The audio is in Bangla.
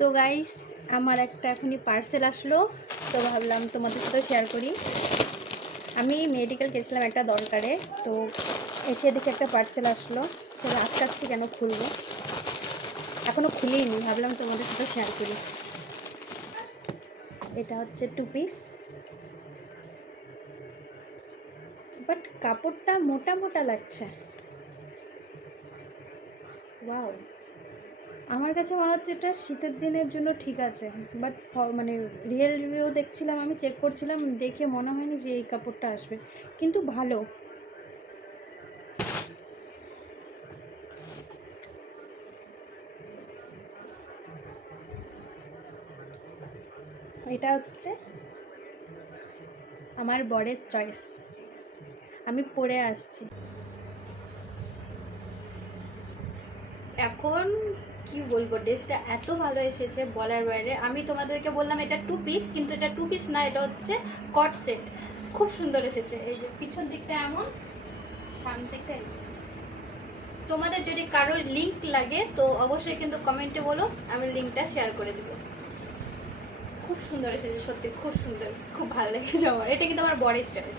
তো গাইস, আমার একটা এখনই পার্সেল আসলো, তো ভাবলাম তোমাদের সাথে শেয়ার করি। আমি মেডিকেল গেছিলাম একটা দরকারে, তো এসে দেখে একটা পার্সেল আসলো, সেটা আটকাচ্ছি কেন, খুলবো, এখনো খুলিনি, ভাবলাম তোমাদের সাথে শেয়ার করি। এটা হচ্ছে 2 পিস, বাট কাপড়টা মোটা মোটা লাগছে। ওয়াও, আমার কাছে মনে হচ্ছে এটা শীতের দিনের জন্য ঠিক আছে, বাট মানে রিয়েল রিভিউ দেখছিলাম, আমি চেক করছিলাম, দেখে মনে হয়নি যে এই কাপড়টা আসবে, কিন্তু ভালো। এটা হচ্ছে আমার বরের চয়েস, আমি পরে আসছি। এখন কি বলবো, ড্রেসটা এত ভালো এসেছে বলার বাইরে। আমি তোমাদেরকে বললাম এটা 2 পিস, কিন্তু এটা 2 পিস না, এটা হচ্ছে কট সেট। খুব সুন্দর এসেছে। এই যে পিছন দিকটা এমন, সামনে দিকটা এই যে। তোমাদের যদি কারোর লিংক লাগে তো অবশ্যই কিন্তু কমেন্টে বলো, আমি লিংকটা শেয়ার করে দিব। খুব সুন্দর এসেছে, সত্যি খুব সুন্দর, খুব ভালো লেগেছে আমার। এটা কিন্তু আমার বরের চয়েস।